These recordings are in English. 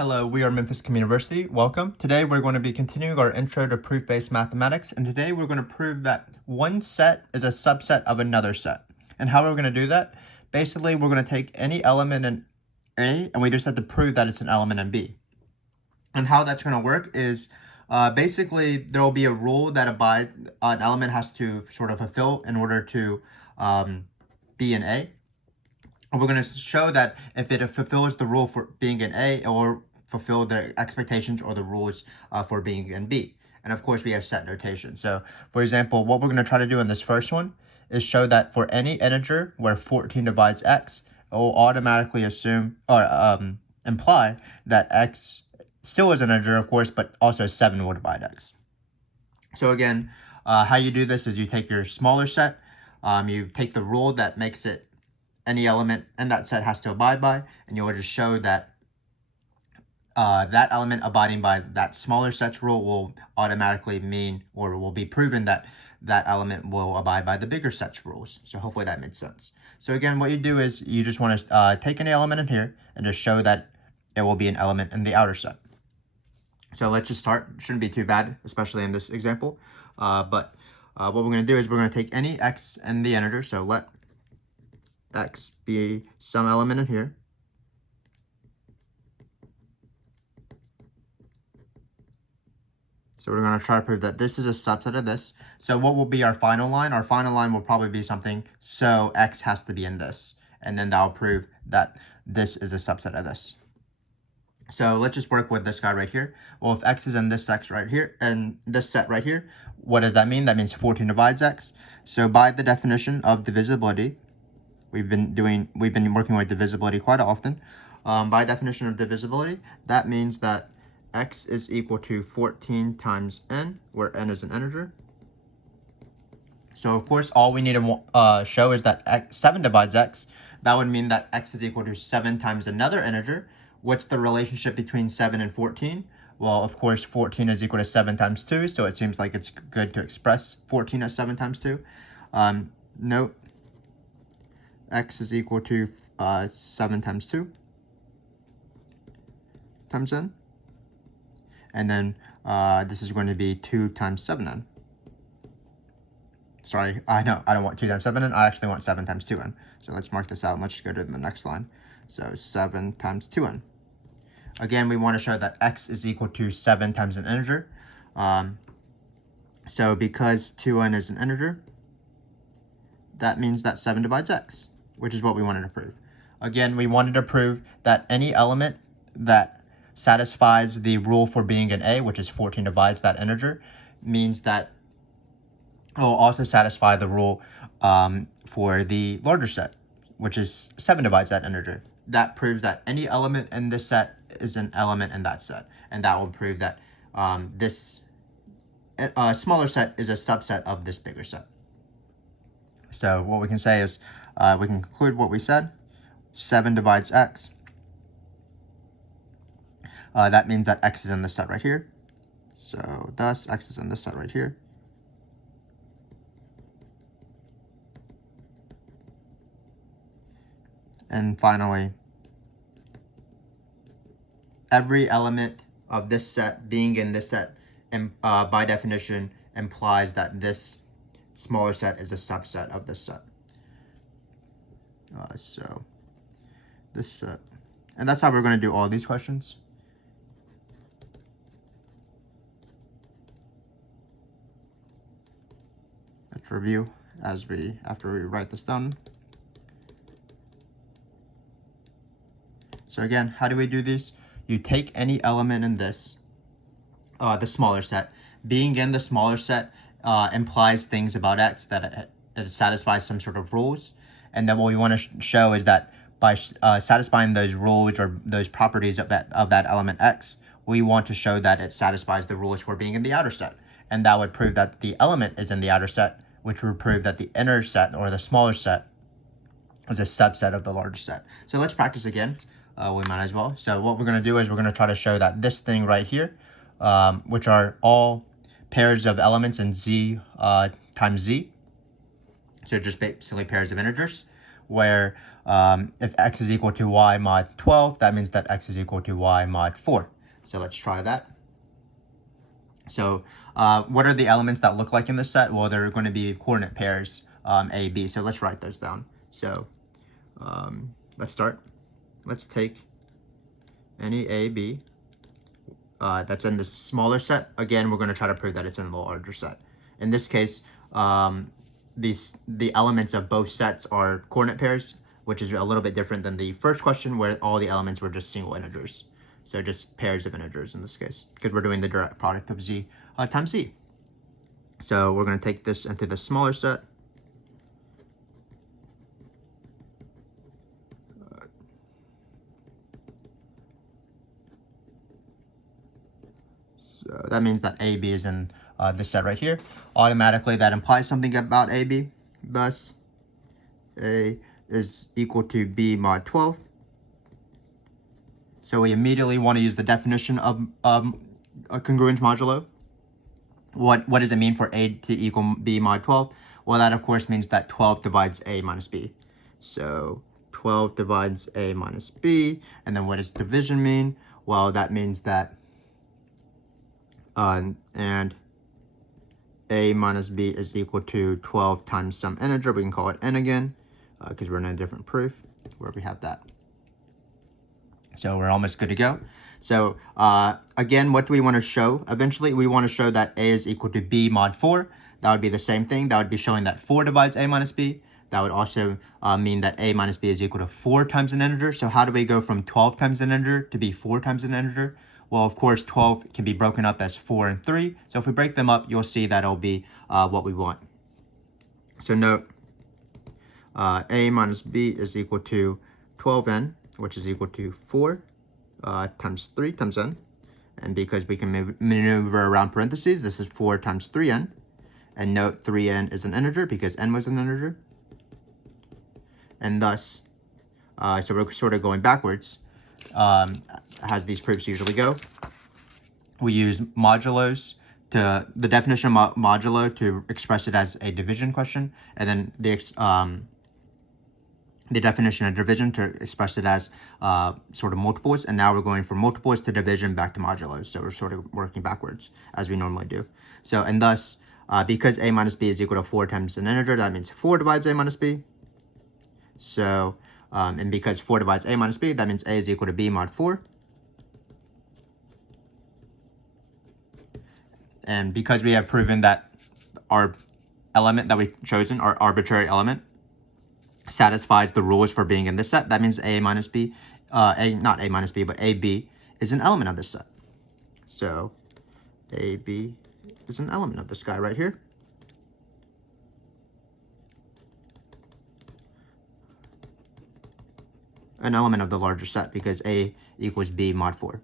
Hello, we are Memphis Communiversity. Welcome. Today we're going to be continuing our intro to proof-based mathematics, and today we're going to prove that one set is a subset of another set. And how are we going to do that? Basically, we're going to take any element in A, and we just have to prove that it's an element in B. And how that's going to work is basically there will be a rule that an element has to sort of fulfill in order to be in A. And we're going to show that if it fulfills the rule for being in A, or fulfill the expectations or the rules for being in B. And of course, we have set notation. So, for example, what we're going to try to do in this first one is show that for any integer where 14 divides x, it will automatically assume or imply that x still is an integer, of course, but also 7 will divide x. So again, how you do this is you take your smaller set, you take the rule that makes it any element in that set has to abide by, and you will just show that that element abiding by that smaller set's rule will automatically mean, or will be proven, that that element will abide by the bigger set's rules. So hopefully that made sense. So again, what you do is you just want to take any element in here and just show that it will be an element in the outer set. So let's just start. Shouldn't be too bad, especially in this example. But what we're going to do is we're going to take any x in the integer. So let x be some element in here. So we're going to try to prove that this is a subset of this. So what will be our final line? Our final line will probably be something, so x has to be in this. And then that will prove that this is a subset of this. So let's just work with this guy right here. Well, if x is in this set right here, and this set right here, what does that mean? That means 14 divides x. So by the definition of divisibility, we've been working with divisibility quite often. By definition of divisibility, that means that x is equal to 14 times n, where n is an integer. So of course, all we need to show is that 7 divides x. That would mean that x is equal to 7 times another integer. What's the relationship between 7 and 14? Well, of course, 14 is equal to 7 times 2, so it seems like it's good to express 14 as 7 times 2. Note, x is equal to 7 times 2 times n. And then this is going to be 2 times 7n. Sorry, I don't want 2 times 7n. I actually want 7 times 2n. So let's mark this out and let's just go to the next line. So 7 times 2n. Again, we want to show that x is equal to 7 times an integer. So because 2n is an integer, that means that 7 divides x, which is what we wanted to prove. Again, we wanted to prove that any element that satisfies the rule for being in A, which is 14 divides that integer, means that it will also satisfy the rule for the larger set, which is 7 divides that integer. That proves that any element in this set is an element in that set, and that will prove that this smaller set is a subset of this bigger set. So what we can say is, we can conclude what we said. 7 divides x. That means that x is in this set right here. So thus, x is in this set right here. And finally, every element of this set being in this set, by definition, implies that this smaller set is a subset of this set. So this set. And that's how we're going to do all these questions. Let's review after we write this down. So again, how do we do these? You take any element in this, the smaller set. Being in the smaller set implies things about x, that it satisfies some sort of rules. And then what we want to show is that by satisfying those rules or those properties of that element x, we want to show that it satisfies the rules for being in the outer set. And that would prove that the element is in the outer set, which would prove that the inner set, or the smaller set, is a subset of the larger set. So let's practice again. We might as well. So what we're going to do is we're going to try to show that this thing right here, which are all pairs of elements in z times z, so just basically pairs of integers, where if x is equal to y mod 12, that means that x is equal to y mod 4. So let's try that. So what are the elements that look like in this set? Well, they're going to be coordinate pairs A, B. So let's write those down. So let's start. Let's take any A, B that's in this smaller set. Again, we're going to try to prove that it's in the larger set. In this case, the elements of both sets are coordinate pairs, which is a little bit different than the first question where all the elements were just single integers. So just pairs of integers in this case, because we're doing the direct product of z times z. So we're going to take this into the smaller set. So that means that AB is in this set right here. Automatically, that implies something about AB. Thus, A is equal to B mod 12. So we immediately want to use the definition of a congruence modulo. What does it mean for A to equal B mod 12? Well, that of course means that 12 divides A minus B. So 12 divides A minus B. And then what does division mean? Well, that means that and A minus B is equal to 12 times some integer. We can call it n again because we're in a different proof where we have that. So we're almost good to go. So again, what do we want to show? Eventually, we want to show that A is equal to B mod 4. That would be the same thing. That would be showing that 4 divides A minus B. That would also mean that A minus B is equal to 4 times an integer. So how do we go from 12 times an integer to be 4 times an integer? Well, of course, 12 can be broken up as 4 and 3. So if we break them up, you'll see that it'll be what we want. So note, A minus B is equal to 12n, which is equal to 4 times 3 times n. And because we can maneuver around parentheses, this is 4 times 3n. And note 3n is an integer because n was an integer. And thus, so we're sort of going backwards, as these proofs usually go. We use modulos to, the definition of modulo to express it as a division question, and then the definition of division to express it as sort of multiples, and now we're going from multiples to division back to modulos, so we're sort of working backwards as we normally do. So, and thus, because A minus B is equal to 4 times an integer, that means 4 divides A minus B. So, and because 4 divides A minus B, that means A is equal to B mod 4. And because we have proven that our element that we've chosen, our arbitrary element, satisfies the rules for being in this set, that means A minus B, not A minus B, but AB is an element of this set. So AB is an element of this guy right here. An element of the larger set because A equals B mod 4.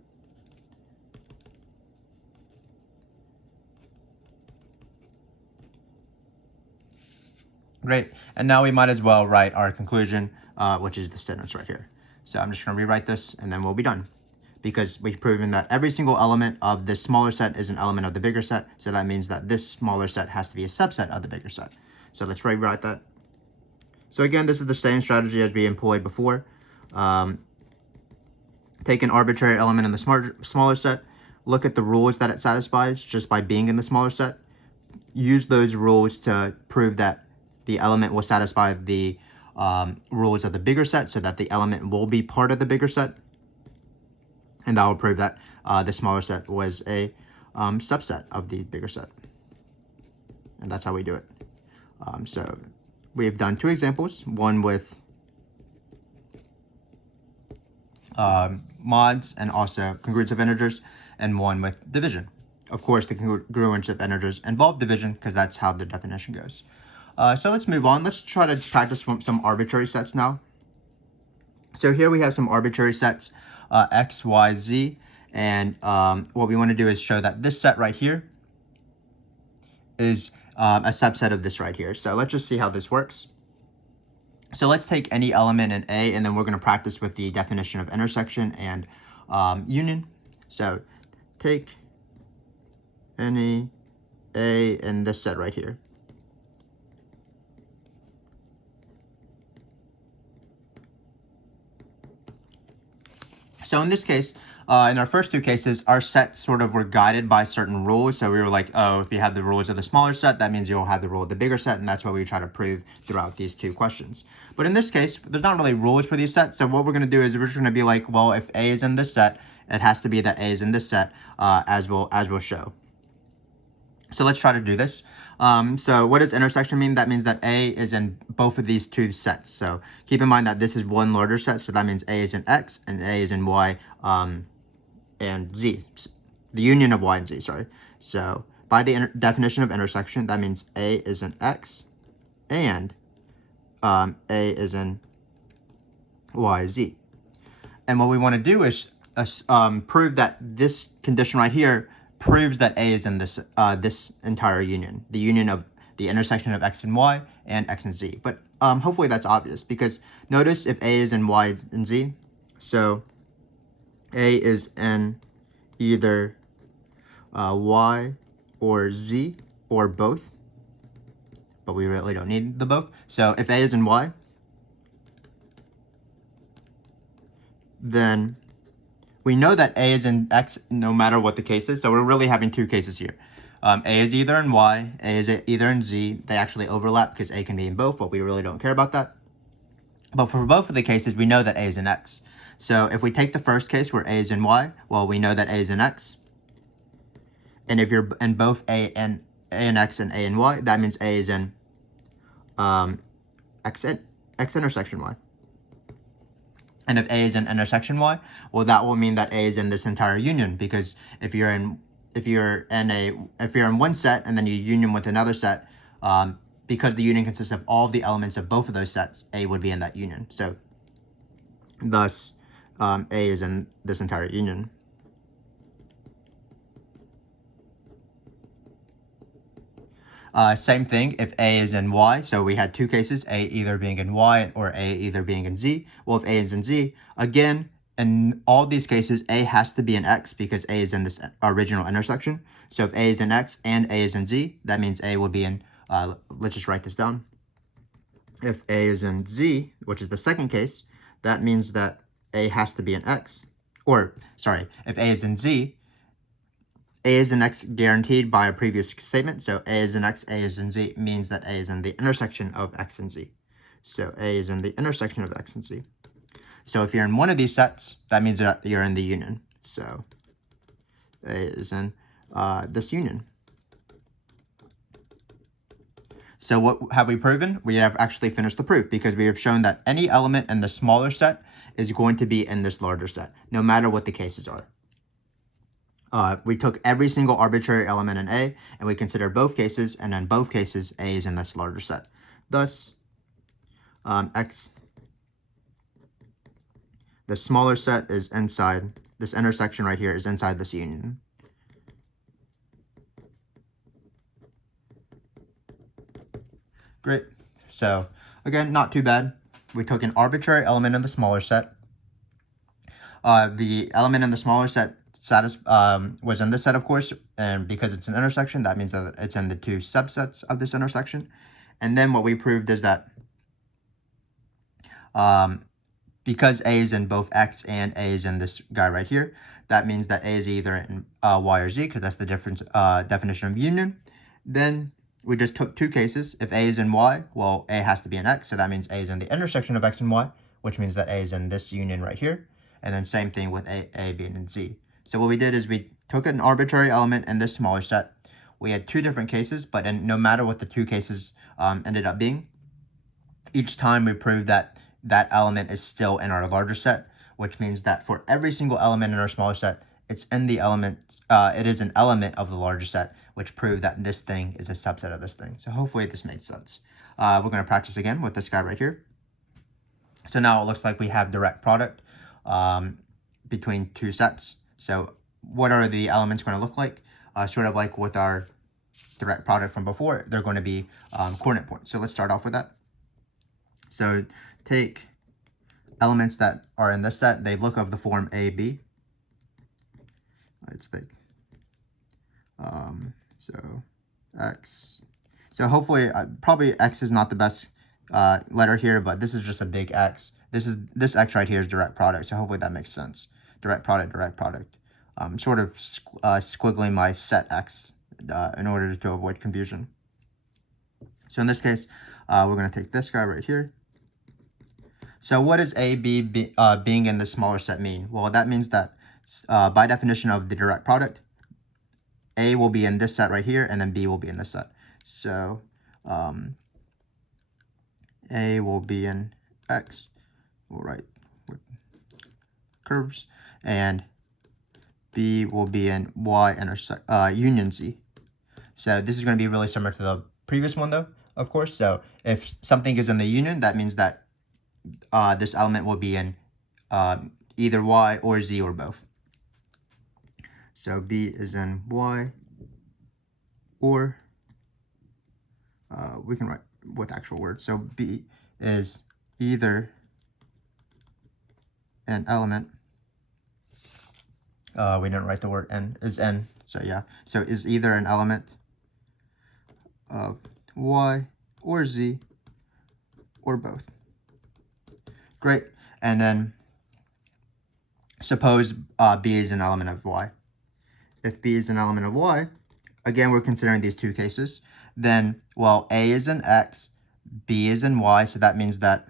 Great, and now we might as well write our conclusion, which is the sentence right here. So I'm just going to rewrite this and then we'll be done. Because we've proven that every single element of this smaller set is an element of the bigger set, so that means that this smaller set has to be a subset of the bigger set. So let's rewrite that. So again, this is the same strategy as we employed before. Take an arbitrary element in the smaller set, look at the rules that it satisfies just by being in the smaller set, use those rules to prove that the element will satisfy the rules of the bigger set so that the element will be part of the bigger set. And that will prove that the smaller set was a subset of the bigger set. And that's how we do it. So we have done 2 examples, one with mods and also congruence of integers, and one with division. Of course, the congruence of integers involve division because that's how the definition goes. So let's move on. Let's try to practice some arbitrary sets now. So here we have some arbitrary sets, x, y, z, and what we want to do is show that this set right here is a subset of this right here. So let's just see how this works. So let's take any element in A, and then we're going to practice with the definition of intersection and union. So take any A in this set right here. So in this case, in our first two cases, our sets sort of were guided by certain rules. So we were like, oh, if you have the rules of the smaller set, that means you'll have the rule of the bigger set. And that's what we try to prove throughout these two questions. But in this case, there's not really rules for these sets. So what we're going to do is we're just going to be like, well, if A is in this set, it has to be that A is in this set, as we'll show. So let's try to do this. So what does intersection mean? That means that A is in both of these two sets. So keep in mind that this is one larger set. So that means A is in X and A is in Y and Z. The union of Y and Z, sorry. So by the definition of intersection, that means A is in X and A is in Y, Z. And what we want to do is prove that this condition right here proves that A is in this this entire union, the union of the intersection of X and Y and X and Z. But hopefully that's obvious, because notice if A is in Y and Z, so A is in either Y or Z or both, but we really don't need the both. So if A is in Y, then we know that A is in X no matter what the case is. So we're really having two cases here. A is either in Y, A is either in Z. They actually overlap because A can be in both, but we really don't care about that. But for both of the cases, we know that A is in X. So if we take the first case where A is in Y, well, we know that A is in X. And if you're in both A in X and A in Y, that means A is in X intersection Y. And if A is in intersection Y, well, that will mean that A is in this entire union, because if you're in one set and then you union with another set, because the union consists of all the elements of both of those sets, A would be in that union. So thus, A is in this entire union. Same thing if A is in Y. So we had two cases, A either being in Y or A either being in Z. Well, if A is in Z, again, in all these cases, A has to be in X because A is in this original intersection. So if A is in X and A is in Z, that means A will be in, let's just write this down. If A is in Z, which is the second case, that means that A has to be in X. Or, sorry, if A is in Z, A is in X guaranteed by a previous statement. So A is in X, A is in Z means that A is in the intersection of X and Z. So A is in the intersection of X and Z. So if you're in one of these sets, that means that you're in the union. So A is in this union. So what have we proven? We have actually finished the proof, because we have shown that any element in the smaller set is going to be in this larger set, no matter what the cases are. We took every single arbitrary element in A, and we considered both cases, and in both cases, A is in this larger set. Thus, X, the smaller set is inside, this intersection right here is inside this union. Great. So, again, not too bad. We took an arbitrary element in the smaller set. The element in the smaller set was in this set, of course, and because it's an intersection, that means that it's in the two subsets of this intersection. And then what we proved is that because A is in both X and A is in this guy right here, that means that A is either in Y or Z, because that's the difference definition of union. Then we just took two cases. If A is in Y, well, A has to be in X, so that means A is in the intersection of X and Y, which means that A is in this union right here. And then same thing with A being in Z. So what we did is we took an arbitrary element in this smaller set. We had two different cases, but no matter what the two cases ended up being, each time we proved that that element is still in our larger set, which means that for every single element in our smaller set, it's in the element, it is an element of the larger set, which proved that this thing is a subset of this thing. So hopefully this makes sense. We're going to practice again with this guy right here. So now it looks like we have direct product between two sets. So what are the elements going to look like? Sort of like with our direct product from before, they're going to be coordinate points. So let's start off with that. So take elements that are in this set. They look of the form A, B. Let's take, so X. So hopefully, probably X is not the best letter here, but this is just a big X. This X right here is direct product, so hopefully that makes sense. direct product, sort of squiggling my set x in order to avoid confusion. So in this case, we're going to take this guy right here. So what does A, B, being in the smaller set mean? Well, that means that by definition of the direct product, A will be in this set right here, and then B will be in this set. So A will be in X, we'll write with curves, and B will be in Y union Z. So this is going to be really similar to the previous one though, of course. So if something is in the union, that means that this element will be in either Y or Z or both. So B is in Y, or we can write with actual words. So B is either an element. We didn't write the word N, is N. So yeah, so is either an element of Y or Z or both. Great. And then suppose B is an element of Y. If B is an element of Y, again, we're considering these two cases, then, well, A is in X, B is in Y, so that means that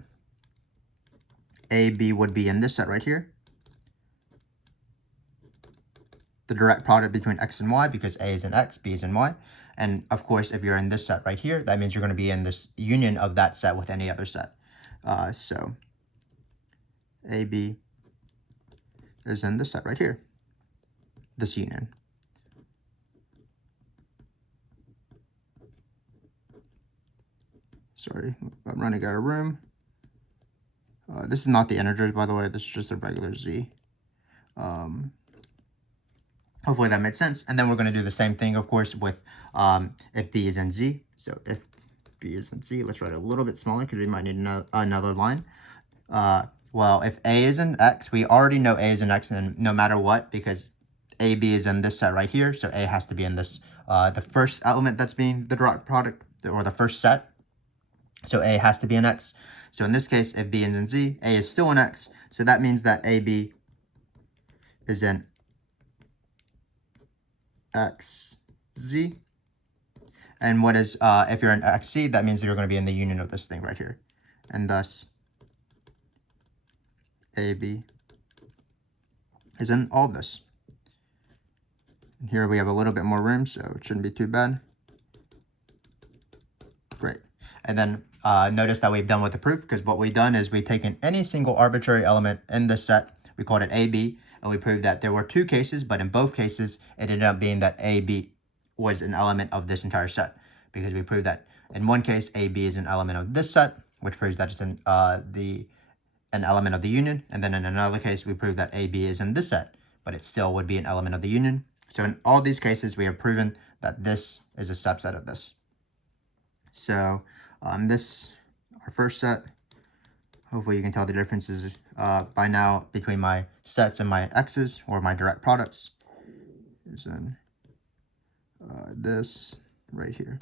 A, B would be in this set right here. The direct product between X and Y, because A is in X, B is in Y. And of course, if you're in this set right here, that means you're going to be in this union of that set with any other set. So AB is in this set right here, this union. Sorry, I'm running out of room. This is not the integers, by the way. This is just a regular Z. Hopefully that makes sense. And then we're going to do the same thing, of course, with if B is in Z. So if B is in Z, let's write it a little bit smaller because we might need another line. Well, if A is in X, we already know A is in X, and no matter what, because AB is in this set right here, so A has to be in this, the first element that's being the direct product, or the first set. So A has to be in X. So in this case, if B is in Z, A is still in X. So that means that AB is in XZ. And what is, if you're in XZ, that means you're going to be in the union of this thing right here. And thus, AB is in all of this. And here we have a little bit more room, so it shouldn't be too bad. Great. And then notice that we've done with the proof, because what we've done is we've taken any single arbitrary element in this set, we called it AB, and we proved that there were two cases, but in both cases, it ended up being that AB was an element of this entire set, because we proved that in one case, AB is an element of this set, which proves that it's an element of the union, and then in another case, we proved that AB is in this set, but it still would be an element of the union. So in all these cases, we have proven that this is a subset of this. So this, our first set, hopefully you can tell the differences by now between my sets and my x's, or my direct products, is in this right here.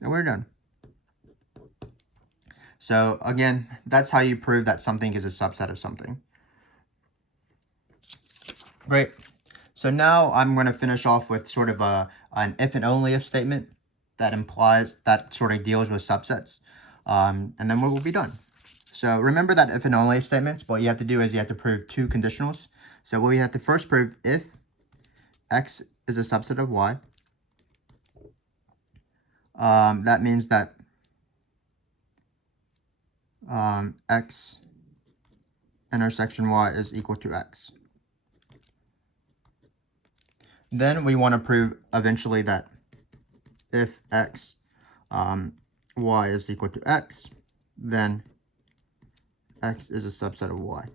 And we're done. So again, that's how you prove that something is a subset of something. Great. So now I'm going to finish off with sort of an if and only if statement that implies, that sort of deals with subsets. And then we will be done. So remember that if and only if statements, what you have to do is you have to prove two conditionals. So we have to first prove if X is a subset of Y. That means that X intersection Y is equal to X. Then we want to prove eventually that if X, Y is equal to X, then X is a subset of Y.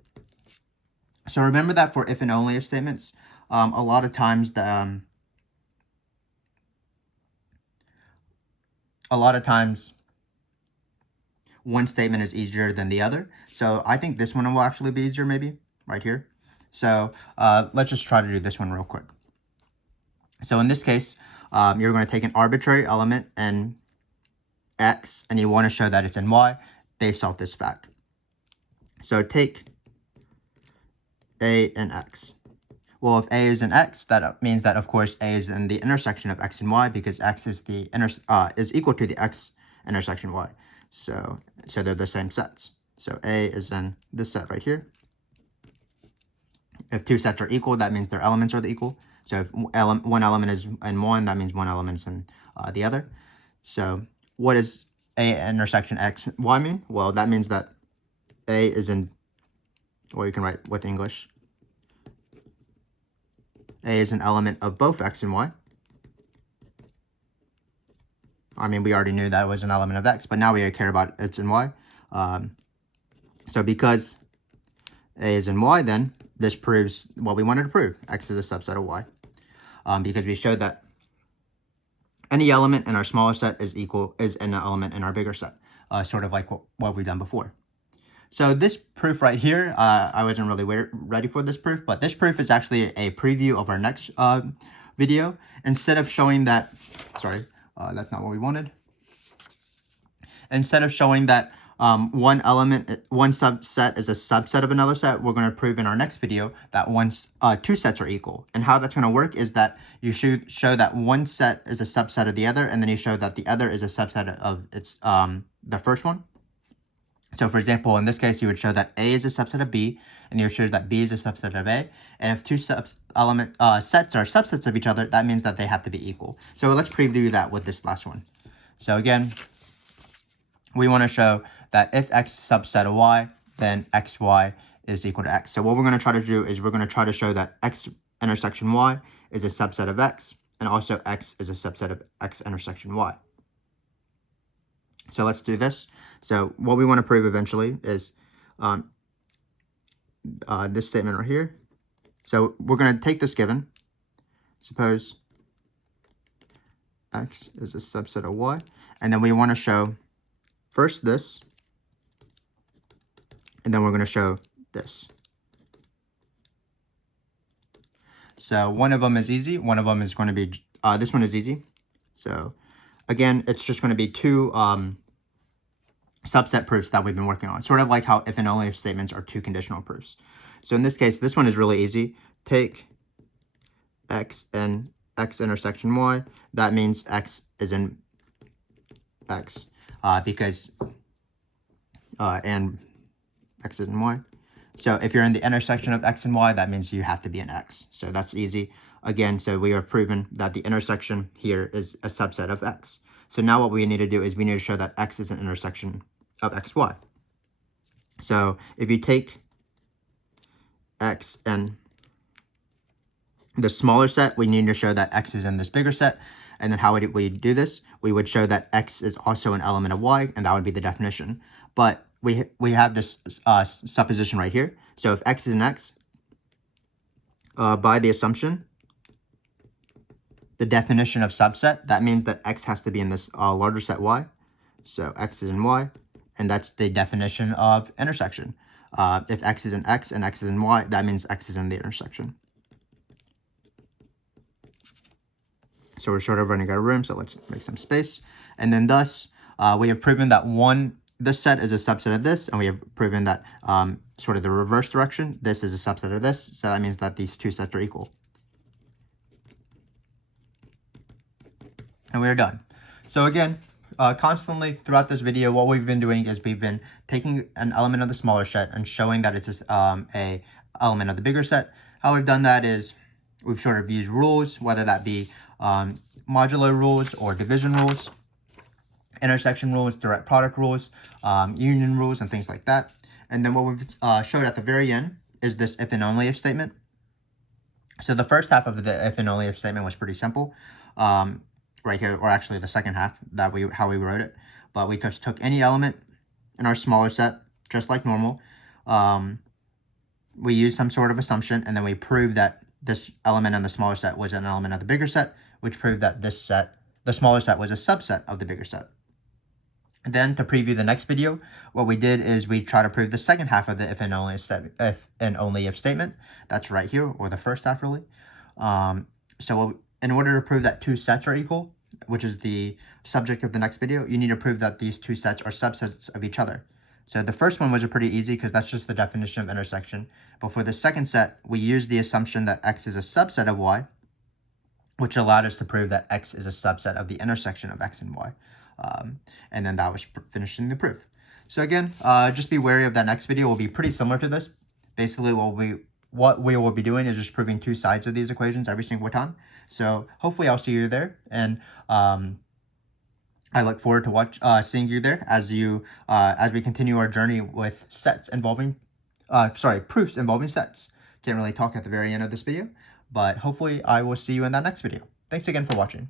So remember that for if and only if statements, a lot of times one statement is easier than the other. So I think this one will actually be easier, maybe right here. So let's just try to do this one real quick. So in this case, you're going to take an arbitrary element in X, and you want to show that it's in Y based off this fact. So take A and X. Well, if A is in X, that means that, of course, A is in the intersection of X and Y, because X is is equal to the X intersection Y. So they're the same sets. So A is in this set right here. If two sets are equal, that means their elements are equal. So if one element is in one, that means one element is in the other. So what does A intersection X, Y mean? Well, that means that A is in, or you can write with English, A is an element of both X and Y. I mean, we already knew that it was an element of X, but now we care about it's in Y. So because A is in Y, then this proves what we wanted to prove. X is a subset of Y. Because we showed that any element in our smaller set is an element in our bigger set, sort of like what we've done before. So this proof right here, I wasn't really ready for this proof, but this proof is actually a preview of our next video. Instead of showing that, sorry, that's not what we wanted. Instead of showing that one subset is a subset of another set, we're going to prove in our next video that two sets are equal. And how that's going to work is that you should show that one set is a subset of the other, and then you show that the other is a subset of the first one. So for example, in this case, you would show that A is a subset of B, and you would show that B is a subset of A. And if two sets are subsets of each other, that means that they have to be equal. So let's preview that with this last one. So again, we want to show that if X is a subset of Y, then XY is equal to X. So what we're going to try to do is we're going to try to show that X intersection Y is a subset of X, and also X is a subset of X intersection Y. So let's do this. So what we want to prove eventually is this statement right here. So we're going to take this given. Suppose X is a subset of Y, and then we want to show first this, and then we're going to show this. So one of them is easy. One of them is going to be, this one is easy. So again, it's just going to be two subset proofs that we've been working on. Sort of like how if and only if statements are two conditional proofs. So in this case, this one is really easy. Take X and X intersection Y. That means X is in X because and X is in Y. So if you're in the intersection of X and Y, that means you have to be in X. So that's easy. Again, so we have proven that the intersection here is a subset of X. So now what we need to do is we need to show that X is an intersection of XY. So if you take X and the smaller set, we need to show that X is in this bigger set. And then how would we do this? We would show that X is also an element of Y, and that would be the definition. But we have this supposition right here. So if X is an X, by the assumption, the definition of subset, that means that X has to be in this larger set Y. So X is in Y, and that's the definition of intersection. If X is in X and X is in Y, that means X is in the intersection. So we're sort of running out of room, so let's make some space. And then thus, we have proven that this set is a subset of this, and we have proven that sort of the reverse direction, this is a subset of this, so that means that these two sets are equal. And we're done. So again, constantly throughout this video, what we've been doing is we've been taking an element of the smaller set and showing that it's a element of the bigger set. How we've done that is we've sort of used rules, whether that be modulo rules or division rules, intersection rules, direct product rules, union rules, and things like that. And then what we've showed at the very end is this if and only if statement. So the first half of the if and only if statement was pretty simple, right here, or actually the second half, how we wrote it. But we just took any element in our smaller set, just like normal. We used some sort of assumption, and then we proved that this element in the smaller set was an element of the bigger set, which proved that this set, the smaller set, was a subset of the bigger set. And then to preview the next video, what we did is we try to prove the second half of the if and only if statement. That's right here, or the first half really. So in order to prove that two sets are equal, which is the subject of the next video, you need to prove that these two sets are subsets of each other. So the first one was pretty easy because that's just the definition of intersection. But for the second set, we used the assumption that x is a subset of y, which allowed us to prove that x is a subset of the intersection of x and y. And then that was finishing the proof. So again, just be wary of that next video. Will be pretty similar to this. Basically, what we will be doing is just proving two sides of these equations every single time. So hopefully I'll see you there, and I look forward to seeing you there as we continue our journey with proofs involving sets. Can't really talk at the very end of this video, but hopefully I will see you in that next video. Thanks again for watching.